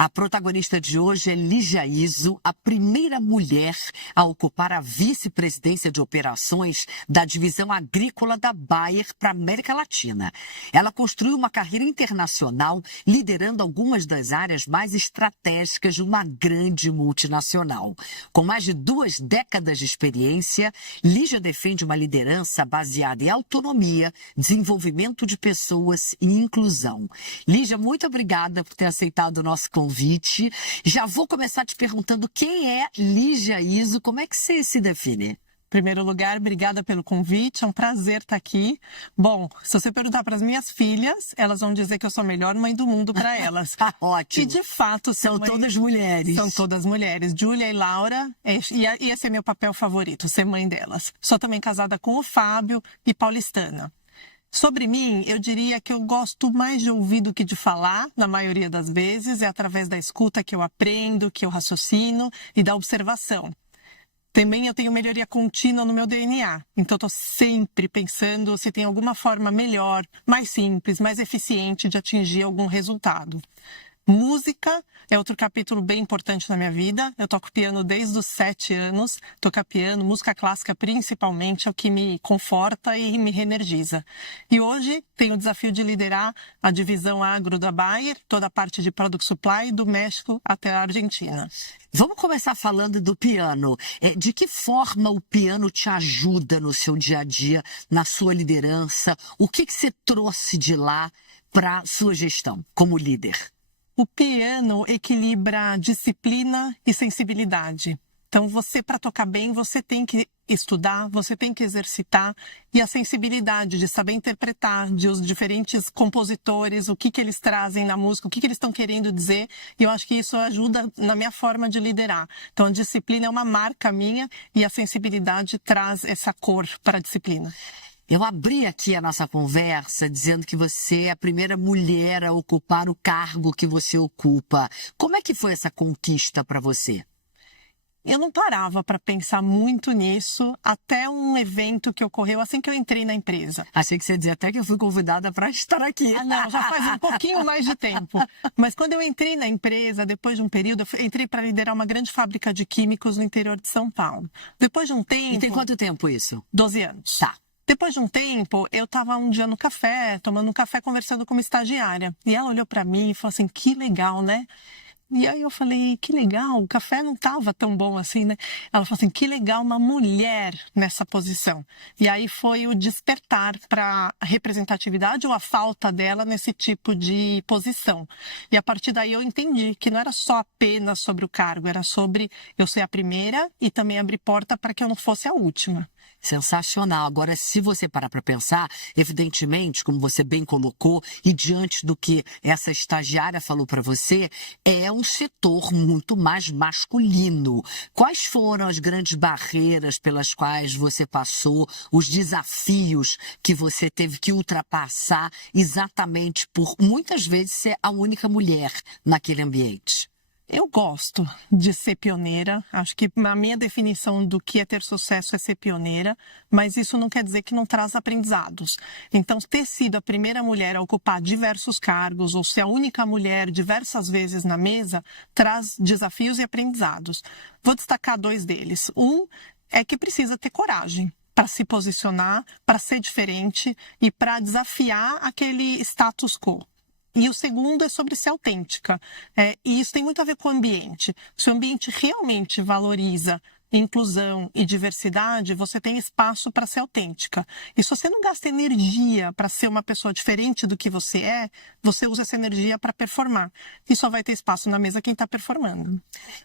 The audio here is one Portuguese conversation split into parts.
A protagonista de hoje é Lígia Izzo, a primeira mulher a ocupar a vice-presidência de operações da divisão agrícola da Bayer para a América Latina. Ela construiu uma carreira internacional, liderando algumas das áreas mais estratégicas de uma grande multinacional. Com mais de 2 décadas de experiência, Lígia defende uma liderança baseada em autonomia, desenvolvimento de pessoas e inclusão. Lígia, muito obrigada por ter aceitado o nosso convite. Já vou começar te perguntando quem é Lígia Izzo, como é que você se define? Em primeiro lugar, obrigada pelo convite, é um prazer estar aqui. Bom, se você perguntar para as minhas filhas, elas vão dizer que eu sou a melhor mãe do mundo para elas. Ótimo. E de fato são todas mulheres. São todas mulheres. Júlia e Laura, e esse é meu papel favorito, ser mãe delas. Sou também casada com o Fábio e paulistana. Sobre mim, eu diria que eu gosto mais de ouvir do que de falar, na maioria das vezes. É através da escuta que eu aprendo, que eu raciocino e da observação. Também eu tenho melhoria contínua no meu DNA, então estou sempre pensando se tem alguma forma melhor, mais simples, mais eficiente de atingir algum resultado. Música é outro capítulo bem importante na minha vida. Eu toco piano desde os 7 anos. Tocar piano, música clássica principalmente, é o que me conforta e me reenergiza. E hoje tenho o desafio de liderar a divisão agro da Bayer, toda a parte de Product Supply, do México até a Argentina. Vamos começar falando do piano. De que forma o piano te ajuda no seu dia a dia, na sua liderança? O que você trouxe de lá para a sua gestão como líder? O piano equilibra disciplina e sensibilidade. Então, para tocar bem, você tem que estudar, você tem que exercitar. E a sensibilidade de saber interpretar de os diferentes compositores, o que eles trazem na música, o que eles estão querendo dizer. E eu acho que isso ajuda na minha forma de liderar. Então, a disciplina é uma marca minha e a sensibilidade traz essa cor para a disciplina. Eu abri aqui a nossa conversa dizendo que você é a primeira mulher a ocupar o cargo que você ocupa. Como é que foi essa conquista para você? Eu não parava para pensar muito nisso até um evento que ocorreu assim que eu entrei na empresa. Achei que você ia dizer até que eu fui convidada para estar aqui. Não, já faz um pouquinho mais de tempo. Mas quando eu entrei na empresa, depois de um período, eu entrei para liderar uma grande fábrica de químicos no interior de São Paulo. Depois de um tempo... E tem quanto tempo isso? 12 anos. Tá. Depois de um tempo, eu estava um dia no café, tomando um café, conversando com uma estagiária. E ela olhou para mim e falou assim, que legal, né? E aí eu falei, que legal, o café não estava tão bom assim, né? Ela falou assim, que legal uma mulher nessa posição. E aí foi o despertar para a representatividade ou a falta dela nesse tipo de posição. E a partir daí eu entendi que não era só apenas sobre o cargo, era sobre eu ser a primeira e também abrir porta para que eu não fosse a última. Sensacional. Agora, se você parar para pensar, evidentemente, como você bem colocou, e diante do que essa estagiária falou para você, é um setor muito mais masculino. Quais foram as grandes barreiras pelas quais você passou, os desafios que você teve que ultrapassar exatamente por, muitas vezes, ser a única mulher naquele ambiente? Eu gosto de ser pioneira, acho que a minha definição do que é ter sucesso é ser pioneira, mas isso não quer dizer que não traz aprendizados. Então, ter sido a primeira mulher a ocupar diversos cargos ou ser a única mulher diversas vezes na mesa, traz desafios e aprendizados. Vou destacar 2 deles. Um é que precisa ter coragem para se posicionar, para ser diferente e para desafiar aquele status quo. E o segundo é sobre ser autêntica. E isso tem muito a ver com o ambiente. Se o ambiente realmente valoriza inclusão e diversidade, você tem espaço para ser autêntica. E se você não gasta energia para ser uma pessoa diferente do que você usa essa energia para performar. E só vai ter espaço na mesa quem está performando.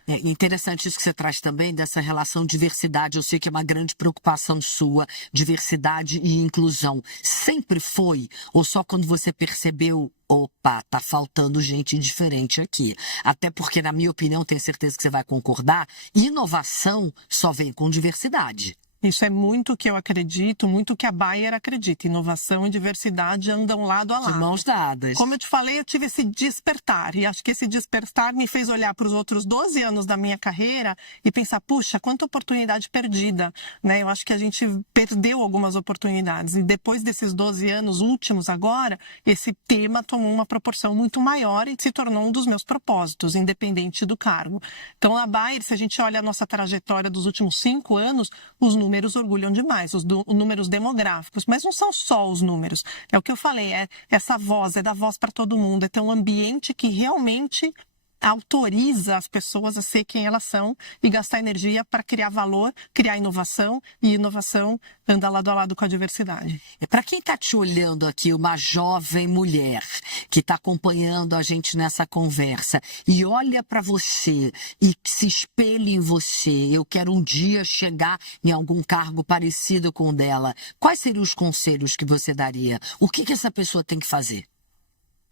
É interessante isso que você traz também, dessa relação diversidade. Eu sei que é uma grande preocupação sua, diversidade e inclusão. Sempre foi? Ou só quando você percebeu, opa, tá faltando gente diferente aqui? Até porque, na minha opinião, tenho certeza que você vai concordar, inovação só vem com diversidade. Isso é muito o que eu acredito, muito o que a Bayer acredita. Inovação e diversidade andam lado a lado. De mãos dadas. Como eu te falei, eu tive esse despertar. E acho que esse despertar me fez olhar para os outros 12 anos da minha carreira e pensar, puxa, quanta oportunidade perdida, né? Eu acho que a gente perdeu algumas oportunidades. E depois desses 12 anos últimos agora, esse tema tomou uma proporção muito maior e se tornou um dos meus propósitos, independente do cargo. Então, a Bayer, se a gente olha a nossa trajetória dos últimos 5 anos, os números orgulham demais, os números demográficos. Mas não são só os números. É o que eu falei, é essa voz, é dar voz para todo mundo, é ter um ambiente que realmente autoriza as pessoas a ser quem elas são e gastar energia para criar valor, criar inovação, e inovação anda lado a lado com a diversidade. Para quem está te olhando aqui, uma jovem mulher que está acompanhando a gente nessa conversa e olha para você e se espelha em você, eu quero um dia chegar em algum cargo parecido com o dela, quais seriam os conselhos que você daria? O que essa pessoa tem que fazer?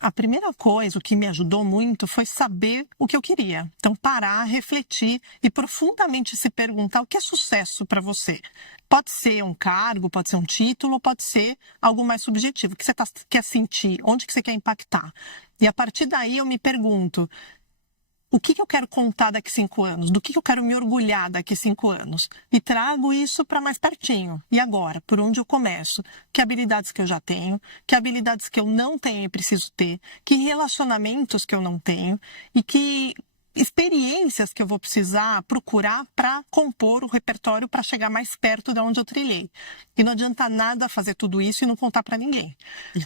A primeira coisa, o que me ajudou muito, foi saber o que eu queria. Então, parar, refletir e profundamente se perguntar o que é sucesso para você. Pode ser um cargo, pode ser um título, pode ser algo mais subjetivo. O que você quer sentir? Onde que você quer impactar? E a partir daí eu me pergunto, o que eu quero contar daqui a 5 anos? Do que eu quero me orgulhar daqui a 5 anos? E trago isso para mais pertinho. E agora, por onde eu começo? Que habilidades que eu já tenho? Que habilidades que eu não tenho e preciso ter? Que relacionamentos que eu não tenho? E que experiências que eu vou precisar procurar para compor o repertório para chegar mais perto de onde eu trilhei. E não adianta nada fazer tudo isso e não contar para ninguém.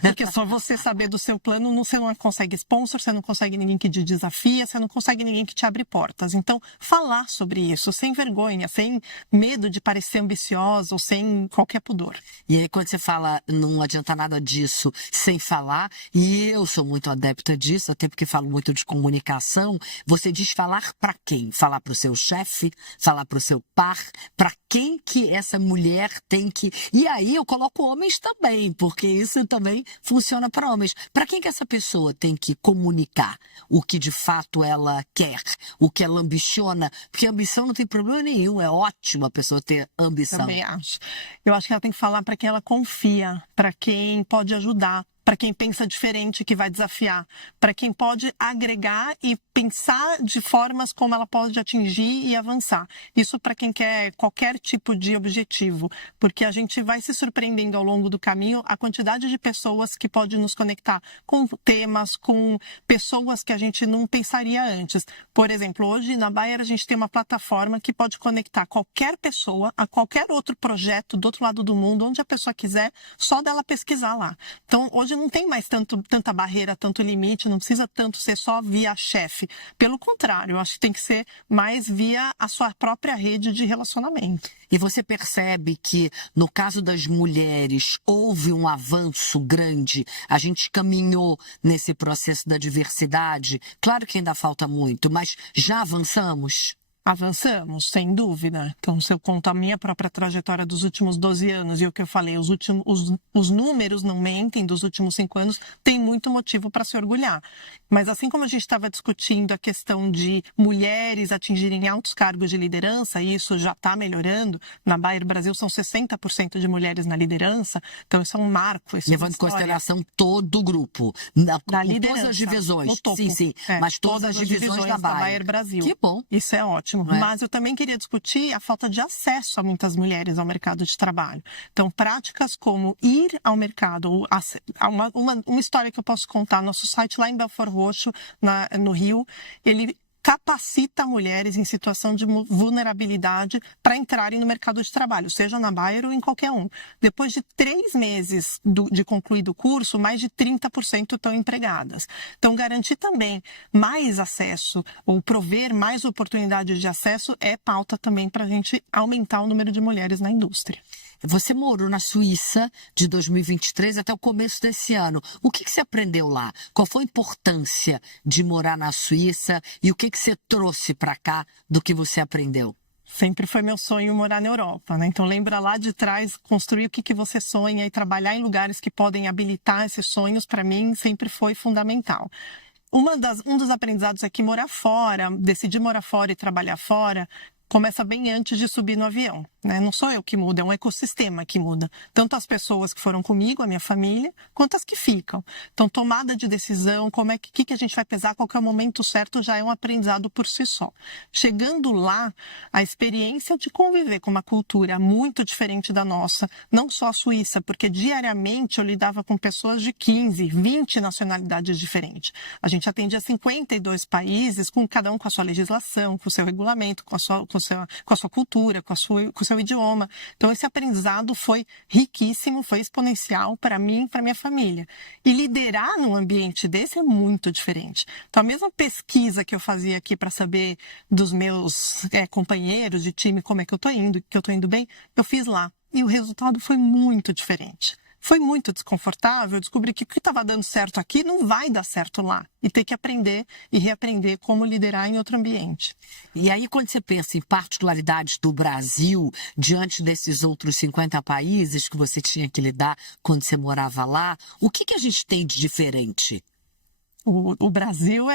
Porque só você saber do seu plano, você não consegue sponsor, você não consegue ninguém que te desafia, você não consegue ninguém que te abre portas. Então, falar sobre isso sem vergonha, sem medo de parecer ambiciosa ou sem qualquer pudor. E aí, quando você fala não adianta nada disso sem falar, e eu sou muito adepta disso, até porque falo muito de comunicação, você diz falar para quem? Falar para o seu chefe? Falar para o seu par? Para quem que essa mulher tem que... E aí eu coloco homens também, porque isso também funciona para homens. Para quem que essa pessoa tem que comunicar o que de fato ela quer, o que ela ambiciona? Porque ambição não tem problema nenhum, é ótimo a pessoa ter ambição. Também acho. Eu acho que ela tem que falar para quem ela confia, para quem pode ajudar, para quem pensa diferente, que vai desafiar, para quem pode agregar e pensar de formas como ela pode atingir e avançar. Isso para quem quer qualquer tipo de objetivo, porque a gente vai se surpreendendo ao longo do caminho a quantidade de pessoas que pode nos conectar com temas, com pessoas que a gente não pensaria antes. Por exemplo, hoje na Bayer a gente tem uma plataforma que pode conectar qualquer pessoa a qualquer outro projeto do outro lado do mundo, onde a pessoa quiser, só dela pesquisar lá. Então, hoje não tem mais tanta barreira, tanto limite, não precisa tanto ser só via chefe. Pelo contrário, eu acho que tem que ser mais via a sua própria rede de relacionamento. E você percebe que, no caso das mulheres, houve um avanço grande? A gente caminhou nesse processo da diversidade? Claro que ainda falta muito, mas já avançamos? Avançamos, sem dúvida. Então, se eu conto a minha própria trajetória dos últimos 12 anos e o que eu falei, os números não mentem dos últimos 5 anos, tem muito motivo para se orgulhar. Mas assim como a gente estava discutindo a questão de mulheres atingirem altos cargos de liderança, e isso já está melhorando, na Bayer Brasil são 60% de mulheres na liderança, então isso é um marco. Levando em consideração todo o grupo, da liderança, todas as divisões. no topo. Sim, mas todas as divisões da Bayer Brasil. Que bom. Isso é ótimo. Mas eu também queria discutir a falta de acesso a muitas mulheres ao mercado de trabalho. Então, práticas como ir ao mercado, uma história que eu posso contar, nosso site lá em Belford Roxo, no Rio, ele capacita mulheres em situação de vulnerabilidade para entrarem no mercado de trabalho, seja na Bayer ou em qualquer um. Depois de 3 meses de concluído o curso, mais de 30% estão empregadas. Então, garantir também mais acesso ou prover mais oportunidades de acesso é pauta também para a gente aumentar o número de mulheres na indústria. Você morou na Suíça de 2023 até o começo desse ano. O que você aprendeu lá? Qual foi a importância de morar na Suíça e o que você trouxe para cá do que você aprendeu? Sempre foi meu sonho morar na Europa, né? Então lembra lá de trás, construir o que você sonha e trabalhar em lugares que podem habilitar esses sonhos, para mim sempre foi fundamental. Um dos aprendizados é que morar fora, decidir morar fora e trabalhar fora, começa bem antes de subir no avião. né? Não sou eu que mudo, é um ecossistema que muda. Tanto as pessoas que foram comigo, a minha família, quanto as que ficam. Então, tomada de decisão, que a gente vai pesar, qual que é o momento certo, já é um aprendizado por si só. Chegando lá, a experiência de conviver com uma cultura muito diferente da nossa, não só a Suíça, porque diariamente eu lidava com pessoas de 15, 20 nacionalidades diferentes. A gente atendia 52 países, com cada um com a sua legislação, com o seu regulamento, com a sua cultura, com o seu idioma. Então, esse aprendizado foi riquíssimo, foi exponencial para mim e para minha família. E liderar num ambiente desse é muito diferente. Então, a mesma pesquisa que eu fazia aqui para saber dos meus companheiros de time como é que eu estou indo bem, eu fiz lá. E o resultado foi muito diferente. Foi muito desconfortável descobrir que o que estava dando certo aqui não vai dar certo lá. E ter que aprender e reaprender como liderar em outro ambiente. E aí, quando você pensa em particularidades do Brasil, diante desses outros 50 países que você tinha que lidar quando você morava lá, o que a gente tem de diferente? O Brasil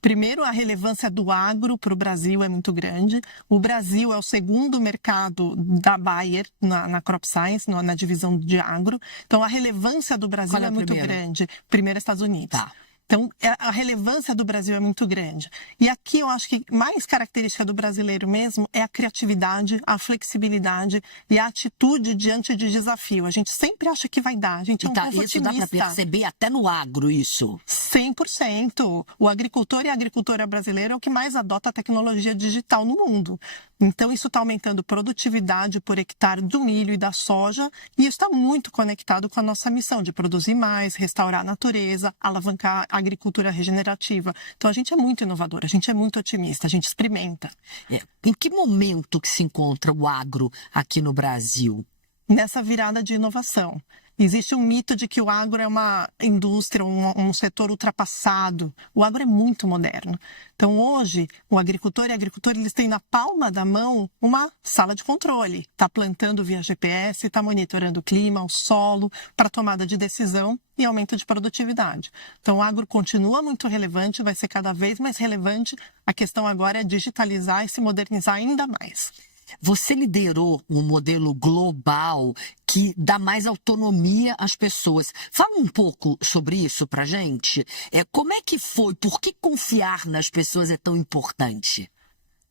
primeiro, a relevância do agro para o Brasil é muito grande. O Brasil é o segundo mercado da Bayer na Crop Science, na divisão de agro. Então, a relevância do Brasil é muito grande. Primeiro, Estados Unidos. Tá. Então, a relevância do Brasil é muito grande. E aqui eu acho que mais característica do brasileiro mesmo é a criatividade, a flexibilidade e a atitude diante de desafio. A gente sempre acha que vai dar. A gente é um povo isso otimista. dá para perceber até no agro, isso. 100%. O agricultor e a agricultora brasileira é o que mais adota a tecnologia digital no mundo. Então, isso está aumentando produtividade por hectare do milho e da soja, e isso está muito conectado com a nossa missão de produzir mais, restaurar a natureza, alavancar a agricultura regenerativa. Então, a gente é muito inovador, a gente é muito otimista, a gente experimenta. Em que momento que se encontra o agro aqui no Brasil? Nessa virada de inovação. Existe um mito de que o agro é uma indústria, um setor ultrapassado. O agro é muito moderno. Então, hoje, o agricultor e a agricultora, eles têm na palma da mão uma sala de controle. Está plantando via GPS, está monitorando o clima, o solo, para tomada de decisão e aumento de produtividade. Então, o agro continua muito relevante, vai ser cada vez mais relevante. A questão agora é digitalizar e se modernizar ainda mais. Você liderou um modelo global que dá mais autonomia às pessoas. Fala um pouco sobre isso pra gente. Como é que foi? Por que confiar nas pessoas é tão importante?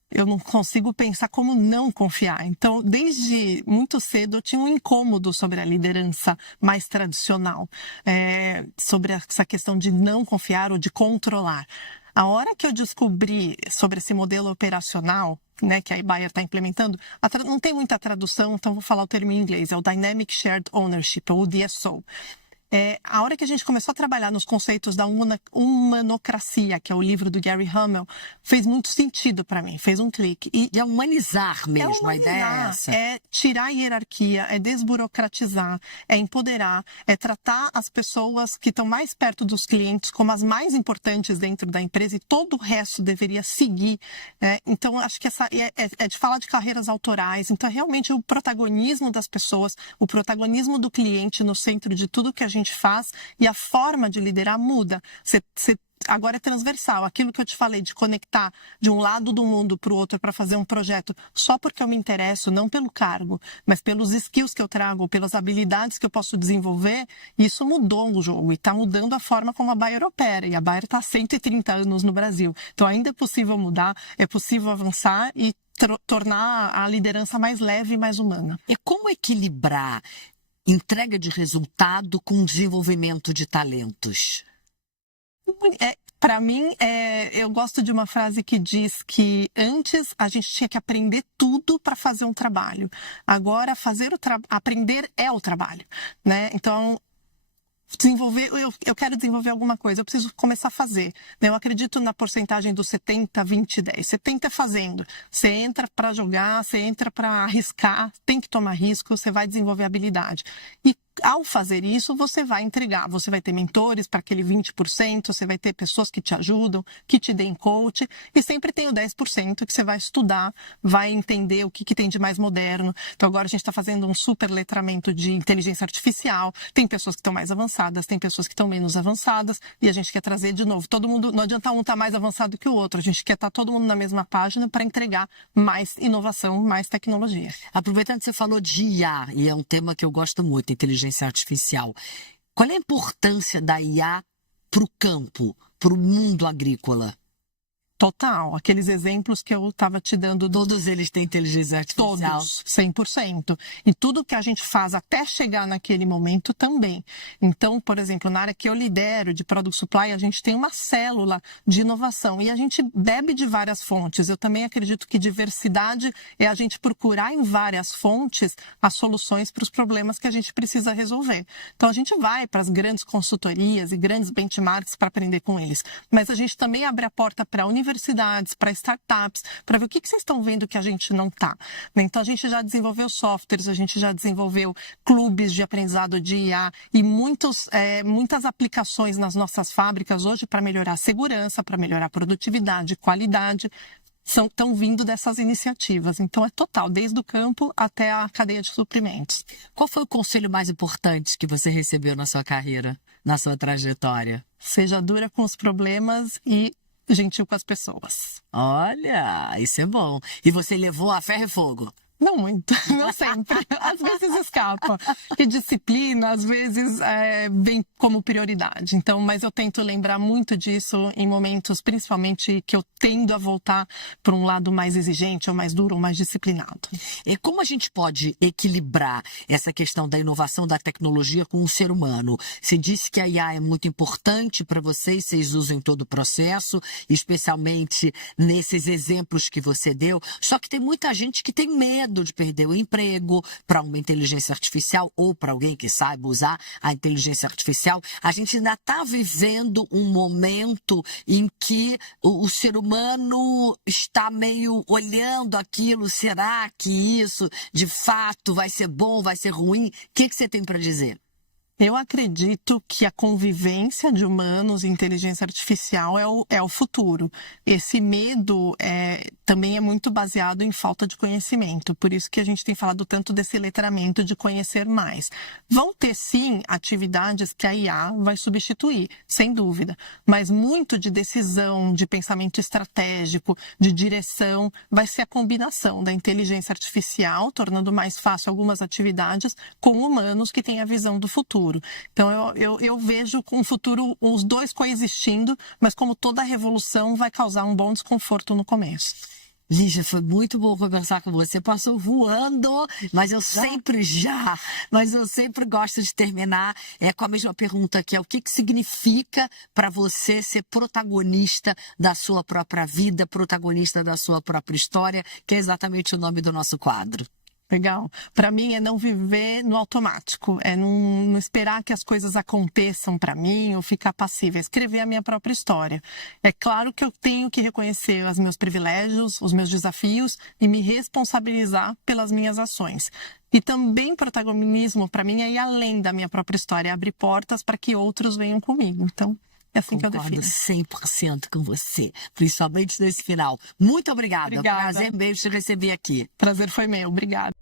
Eu não consigo pensar como não confiar. Então, desde muito cedo, eu tinha um incômodo sobre a liderança mais tradicional, sobre essa questão de não confiar ou de controlar. A hora que eu descobri sobre esse modelo operacional, né, que a Bayer está implementando, não tem muita tradução, então vou falar o termo em inglês, é o Dynamic Shared Ownership, ou o DSO. A hora que a gente começou a trabalhar nos conceitos da humanocracia, que é o livro do Gary Hamel, fez muito sentido para mim, fez um clique. E é humanizar mesmo, a ideia é essa. É tirar a hierarquia, é desburocratizar, é empoderar, é tratar as pessoas que estão mais perto dos clientes como as mais importantes dentro da empresa e todo o resto deveria seguir. Então, acho que essa é de falar de carreiras autorais. Então, realmente, o protagonismo das pessoas, o protagonismo do cliente no centro de tudo que a gente faz, e a forma de liderar muda. Agora é transversal. Aquilo que eu te falei de conectar de um lado do mundo para o outro para fazer um projeto só porque eu me interesso, não pelo cargo, mas pelos skills que eu trago, pelas habilidades que eu posso desenvolver, isso mudou o jogo e está mudando a forma como a Bayer opera. E a Bayer está há 130 anos no Brasil. Então ainda é possível mudar, é possível avançar e tornar a liderança mais leve e mais humana. E como equilibrar entrega de resultado com desenvolvimento de talentos? Para mim, eu gosto de uma frase que diz que antes a gente tinha que aprender tudo para fazer um trabalho. Agora, aprender é o trabalho, né? Então, eu quero desenvolver alguma coisa, eu preciso começar a fazer. Eu acredito na porcentagem do 70, 20, 10. 70 é fazendo. Você entra para jogar, você entra para arriscar, tem que tomar risco, você vai desenvolver habilidade. E ao fazer isso, você vai entregar, você vai ter mentores para aquele 20%, você vai ter pessoas que te ajudam, que te deem coach, e sempre tem o 10% que você vai estudar, vai entender o que tem de mais moderno. Então agora a gente está fazendo um super letramento de inteligência artificial, tem pessoas que estão mais avançadas, tem pessoas que estão menos avançadas, e a gente quer trazer de novo, todo mundo, não adianta um estar mais avançado que o outro, a gente quer estar todo mundo na mesma página para entregar mais inovação, mais tecnologia. Aproveitando que você falou de IA, e é um tema que eu gosto muito, inteligência artificial. Qual é a importância da IA para o campo, para o mundo agrícola? Total, aqueles exemplos que eu estava te dando. Todos eles têm inteligência artificial? Todos, 100%. E tudo que a gente faz até chegar naquele momento também. Então, por exemplo, na área que eu lidero de Product Supply, a gente tem uma célula de inovação e a gente bebe de várias fontes. Eu também acredito que diversidade é a gente procurar em várias fontes as soluções para os problemas que a gente precisa resolver. Então, a gente vai para as grandes consultorias e grandes benchmarks para aprender com eles. Mas a gente também abre a porta para universidades, para startups, para ver o que vocês estão vendo que a gente não está. Então, a gente já desenvolveu softwares, a gente já desenvolveu clubes de aprendizado de IA e muitas aplicações nas nossas fábricas hoje para melhorar a segurança, para melhorar a produtividade, qualidade, estão vindo dessas iniciativas. Então, é total, desde o campo até a cadeia de suprimentos. Qual foi o conselho mais importante que você recebeu na sua carreira, na sua trajetória? Seja dura com os problemas e gentil com as pessoas. Olha, isso é bom. E você levou a ferro e fogo? Não muito, não sempre. Às vezes escapa. E disciplina, às vezes, vem como prioridade. Então, mas eu tento lembrar muito disso em momentos, principalmente, que eu tendo a voltar para um lado mais exigente, ou mais duro, ou mais disciplinado. E como a gente pode equilibrar essa questão da inovação da tecnologia com o ser humano? Você disse que a IA é muito importante para vocês usam em todo o processo, especialmente nesses exemplos que você deu. Só que tem muita gente que tem medo de perder o emprego para uma inteligência artificial ou para alguém que saiba usar a inteligência artificial. A gente ainda está vivendo um momento em que o ser humano está meio olhando aquilo. Será que isso, de fato, vai ser bom, vai ser ruim? O que você tem para dizer? Eu acredito que a convivência de humanos e inteligência artificial é o futuro. Esse medo também é muito baseado em falta de conhecimento. Por isso que a gente tem falado tanto desse letramento de conhecer mais. Vão ter, sim, atividades que a IA vai substituir, sem dúvida. Mas muito de decisão, de pensamento estratégico, de direção, vai ser a combinação da inteligência artificial, tornando mais fácil algumas atividades, com humanos que têm a visão do futuro. Então, eu vejo com o futuro os dois coexistindo, mas como toda revolução vai causar um bom desconforto no começo. Lígia, foi muito bom conversar com você. Passou voando, mas eu sempre gosto de terminar com a mesma pergunta, que é o que significa para você ser protagonista da sua própria vida, protagonista da sua própria história, que é exatamente o nome do nosso quadro. Legal. Para mim é não viver no automático, é não esperar que as coisas aconteçam para mim ou ficar passiva, é escrever a minha própria história. É claro que eu tenho que reconhecer os meus privilégios, os meus desafios e me responsabilizar pelas minhas ações. E também protagonismo para mim é ir além da minha própria história, é abrir portas para que outros venham comigo. Então, é assim que eu defino. 100% com você, principalmente nesse final. Muito obrigada. Obrigada. Prazer mesmo te receber aqui. Prazer foi meu. Obrigada.